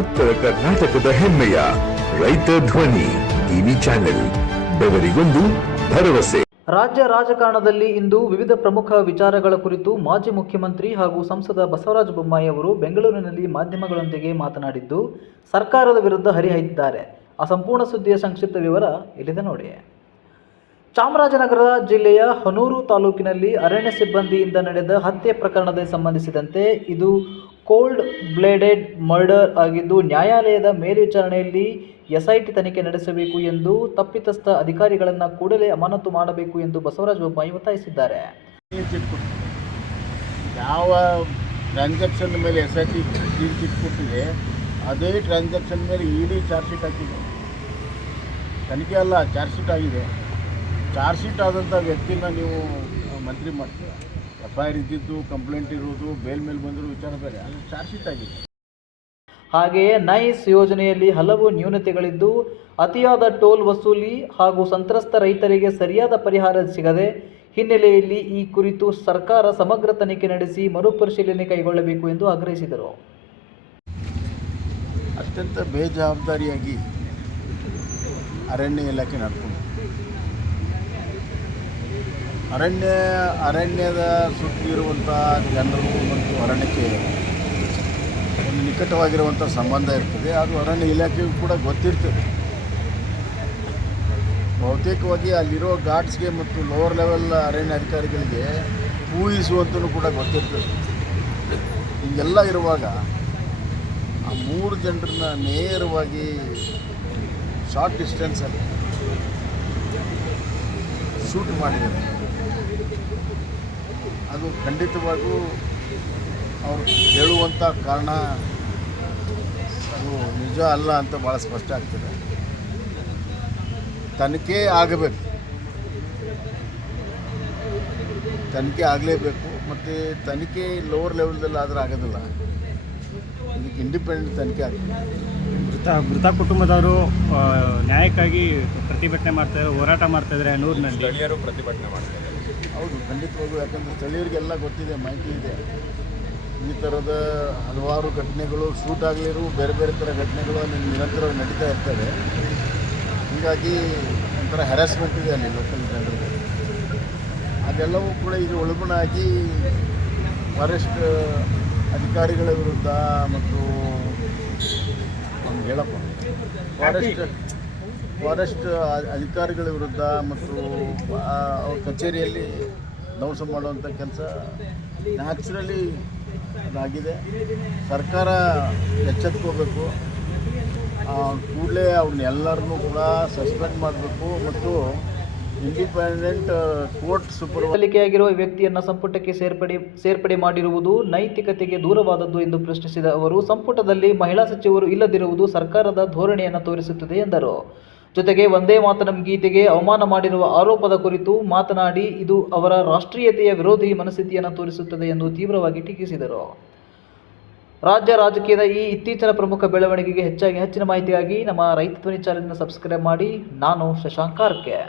ಉತ್ತರ ಕರ್ನಾಟಕದ ಹೆಮ್ಮೆಯ ರೈತ ಧ್ವನಿ ಟಿವಿ ಚಾನೆಲ್, ಬೆವರಿಗೊಂದು ಭರವಸೆ. ರಾಜ್ಯ ರಾಜಕಾರಣದಲ್ಲಿ ಇಂದು ವಿವಿಧ ಪ್ರಮುಖ ವಿಚಾರಗಳ ಕುರಿತು ಮಾಜಿ ಮುಖ್ಯಮಂತ್ರಿ ಹಾಗೂ ಸಂಸದ ಬಸವರಾಜ ಬೊಮ್ಮಾಯಿ ಅವರು ಬೆಂಗಳೂರಿನಲ್ಲಿ ಮಾಧ್ಯಮಗಳೊಂದಿಗೆ ಮಾತನಾಡಿದ್ದು, ಸರ್ಕಾರದ ವಿರುದ್ಧ ಹರಿಹಾಯ್ದಿದ್ದಾರೆ. ಆ ಸಂಪೂರ್ಣ ಸುದ್ದಿಯ ಸಂಕ್ಷಿಪ್ತ ವಿವರ ಇಲ್ಲಿದೆ ನೋಡಿ. ಚಾಮರಾಜನಗರ ಜಿಲ್ಲೆಯ ಹನೂರು ತಾಲೂಕಿನಲ್ಲಿ ಅರಣ್ಯ ಸಿಬ್ಬಂದಿಯಿಂದ ನಡೆದ ಹತ್ಯೆ ಪ್ರಕರಣಕ್ಕೆ ಸಂಬಂಧಿಸಿದಂತೆ ಇದು ಕೋಲ್ಡ್ ಬ್ಲೇಡೆಡ್ ಮರ್ಡರ್ ಆಗಿದ್ದು, ನ್ಯಾಯಾಲಯದ ಮೇಲ್ವಿಚಾರಣೆಯಲ್ಲಿ ಎಸ್ಐಟಿ ತನಿಖೆ ನಡೆಸಬೇಕು ಎಂದು ತಪ್ಪಿತಸ್ಥ ಅಧಿಕಾರಿಗಳನ್ನು ಕೂಡಲೇ ಅಮಾನತು ಮಾಡಬೇಕು ಎಂದು ಬಸವರಾಜ ಬೊಮ್ಮಾಯಿ ಒತ್ತಾಯಿಸಿದ್ದಾರೆ. ಯಾವ ಟ್ರಾನ್ಸಾಕ್ಷನ್ ಮೇಲೆ ಎಸ್ಐಟಿ ಕೊಟ್ಟಿದೆ ಅದೇ ಟ್ರಾನ್ಸಾಕ್ಷನ್ ಮೇಲೆ ಇಡಿ ಚಾರ್ಜ್ ಶೀಟ್ ಹಾಕಿದೆ. ತನಿಖೆ ಅಲ್ಲ, ಚಾರ್ಜ್ ಶೀಟ್ ಆಗಿದೆ. ಚಾರ್ಜ್ ಶೀಟ್ ಆದಂಥ ವ್ಯಕ್ತಿನ ನೀವು ಮಂತ್ರಿ ಮಾಡ್ತೀರ. FIR ಇದ್ದಿದ್ದು, ಕಂಪ್ಲೇಂಟ್ ಇರುವುದು, ಬೇಲ್ ಮೇಲೆ ಬಂದಿರೋ ವಿಚಾರ ಬೇರೆ, ಅದು ಚಾರ್ಜ್ ಶೀಟ್ ಆಗಿದೆ. ಹಾಗೆಯೇ ನೈಸ್ ಯೋಜನೆಯಲ್ಲಿ ಹಲವು ನ್ಯೂನತೆಗಳಿದ್ದು, ಅತಿಯಾದ ಟೋಲ್ ವಸೂಲಿ ಹಾಗೂ ಸಂತ್ರಸ್ತ ರೈತರಿಗೆ ಸರಿಯಾದ ಪರಿಹಾರ ಸಿಗದೆ ಹಿನ್ನೆಲೆಯಲ್ಲಿ ಈ ಕುರಿತು ಸರ್ಕಾರ ಸಮಗ್ರ ತನಿಖೆ ನಡೆಸಿ ಮರುಪರಿಶೀಲನೆ ಕೈಗೊಳ್ಳಬೇಕು ಎಂದು ಆಗ್ರಹಿಸಿದರು. ಅತ್ಯಂತ ಬೇಜವಾಬ್ದಾರಿಯಾಗಿ ಅರಣ್ಯ ಇಲಾಖೆ ನಡ್ಕೊಂಡು ಅರಣ್ಯದ ಸುತ್ತಿರುವಂಥ ಜನರು ಮತ್ತು ಅರಣ್ಯಕ್ಕೆ ಒಂದು ನಿಕಟವಾಗಿರುವಂಥ ಸಂಬಂಧ ಇರ್ತದೆ. ಅದು ಅರಣ್ಯ ಇಲಾಖೆಗೂ ಕೂಡ ಗೊತ್ತಿರ್ತದೆ. ಬಹುತೇಕವಾಗಿ ಅಲ್ಲಿರೋ ಗಾರ್ಡ್ಸ್ಗೆ ಮತ್ತು ಲೋವರ್ ಲೆವೆಲ್ ಅರಣ್ಯ ಅಧಿಕಾರಿಗಳಿಗೆ ಊಹಿಸುವಂತೂ ಕೂಡ ಗೊತ್ತಿರ್ತದೆ. ಹೀಗೆಲ್ಲ ಇರುವಾಗ ಆ 3 ಜನರನ್ನ ನೇರವಾಗಿ ಶಾರ್ಟ್ ಡಿಸ್ಟೆನ್ಸಲ್ಲಿ ಶೂಟ್ ಮಾಡಿದ್ದಾರೆ. ಅದು ಖಂಡಿತವಾಗೂ ಅವರು ಹೇಳುವಂಥ ಕಾರಣ ಅದು ನಿಜ ಅಲ್ಲ ಅಂತ ಭಾಳ ಸ್ಪಷ್ಟ ಆಗ್ತದೆ. ತನಿಖೆ ಆಗಲೇಬೇಕು. ಮತ್ತು ತನಿಖೆ ಲೋವರ್ ಲೆವೆಲ್ದಲ್ಲಿ ಆದರೆ ಆಗೋದಿಲ್ಲ. ಇದಕ್ಕೆ ಇಂಡಿಪೆಂಡೆಂಟ್ ತನಿಖೆ ಆಗಬೇಕು. ಮೃತ ಕುಟುಂಬದವರು ನ್ಯಾಯಕ್ಕಾಗಿ ಪ್ರತಿಭಟನೆ ಮಾಡ್ತಾಯಿದ್ದಾರೆ, ಹೋರಾಟ ಮಾಡ್ತಾಯಿದ್ದಾರೆ. ಹನೂರಿನಲ್ಲಿ ಸ್ಥಳೀಯರು ಪ್ರತಿಭಟನೆ ಮಾಡ್ತಾರೆ. ಹೌದು, ಖಂಡಿತವಾಗೂ. ಯಾಕಂದರೆ ಸ್ಥಳೀಯರಿಗೆಲ್ಲ ಗೊತ್ತಿದೆ, ಮಾಹಿತಿ ಇದೆ. ಈ ಥರದ ಹಲವಾರು ಘಟನೆಗಳು, ಶೂಟ್ ಆಗಲಿರು ಬೇರೆ ಬೇರೆ ಥರ ಘಟನೆಗಳು ಅಲ್ಲಿ ನಿರಂತರವಾಗಿ ನಡೀತಾ ಇರ್ತವೆ. ಹೀಗಾಗಿ ಒಂಥರ ಹ್ಯಾರಾಸ್ಮೆಂಟ್ ಇದೆ ಅಲ್ಲಿ ಲೋಕಲ್ ಜನರಿಗೆ. ಅದೆಲ್ಲವೂ ಕೂಡ ಈಗ ಒಳಗುಣ ಆಗಿ ಫಾರೆಸ್ಟ್ ಅಧಿಕಾರಿಗಳ ವಿರುದ್ಧ ಮತ್ತು ಹೇಳಪ್ಪ ಫಾರೆಸ್ಟ್ ಅಧಿಕಾರಿಗಳ ವಿರುದ್ಧ ಮತ್ತು ಅವ್ರ ಕಚೇರಿಯಲ್ಲಿ ಧ್ವಂಸ ಮಾಡುವಂಥ ಕೆಲಸ ನ್ಯಾಚುರಲಿ ಅದಾಗಿದೆ. ಸರ್ಕಾರ ಎಚ್ಚೆತ್ಕೋಬೇಕು. ಕೂಡಲೇ ಅವ್ರನ್ನೆಲ್ಲರನ್ನೂ ಕೂಡ ಸಸ್ಪೆಂಡ್ ಮಾಡಬೇಕು ಮತ್ತು ಇಂಡಿಪೆಂಡೆಂಟ್ ಕೋರ್ಟ್ ಸಲ್ಲಿಕೆಯಾಗಿರುವ ವ್ಯಕ್ತಿಯನ್ನು ಸಂಪುಟಕ್ಕೆ ಸೇರ್ಪಡೆ ಮಾಡಿರುವುದು ನೈತಿಕತೆಗೆ ದೂರವಾದದ್ದು ಎಂದು ಪ್ರಶ್ನಿಸಿದ ಅವರು, ಸಂಪುಟದಲ್ಲಿ ಮಹಿಳಾ ಸಚಿವರು ಇಲ್ಲದಿರುವುದು ಸರ್ಕಾರದ ಧೋರಣೆಯನ್ನು ತೋರಿಸುತ್ತದೆ ಎಂದರು. ಜೊತೆಗೆ ವಂದೇ ಮಾತರಂ ಗೀತೆಗೆ ಅವಮಾನ ಮಾಡಿರುವ ಆರೋಪದ ಕುರಿತು ಮಾತನಾಡಿ, ಇದು ಅವರ ರಾಷ್ಟ್ರೀಯತೆಯ ವಿರೋಧಿ ಮನಸ್ಥಿತಿಯನ್ನು ತೋರಿಸುತ್ತದೆ ಎಂದು ತೀವ್ರವಾಗಿ ಟೀಕಿಸಿದರು. ರಾಜ್ಯ ರಾಜಕೀಯದ ಈ ಇತ್ತೀಚಿನ ಪ್ರಮುಖ ಬೆಳವಣಿಗೆಗೆ ಹೆಚ್ಚಿನ ಮಾಹಿತಿಗಾಗಿ ನಮ್ಮ ರೈತ ಧ್ವನಿ ಚಾನೆಲ್ನ ಸಬ್ಸ್ಕ್ರೈಬ್ ಮಾಡಿ. ನಾನು ಶಶಾಂಕ್ ಕಾರ್ಕೆ.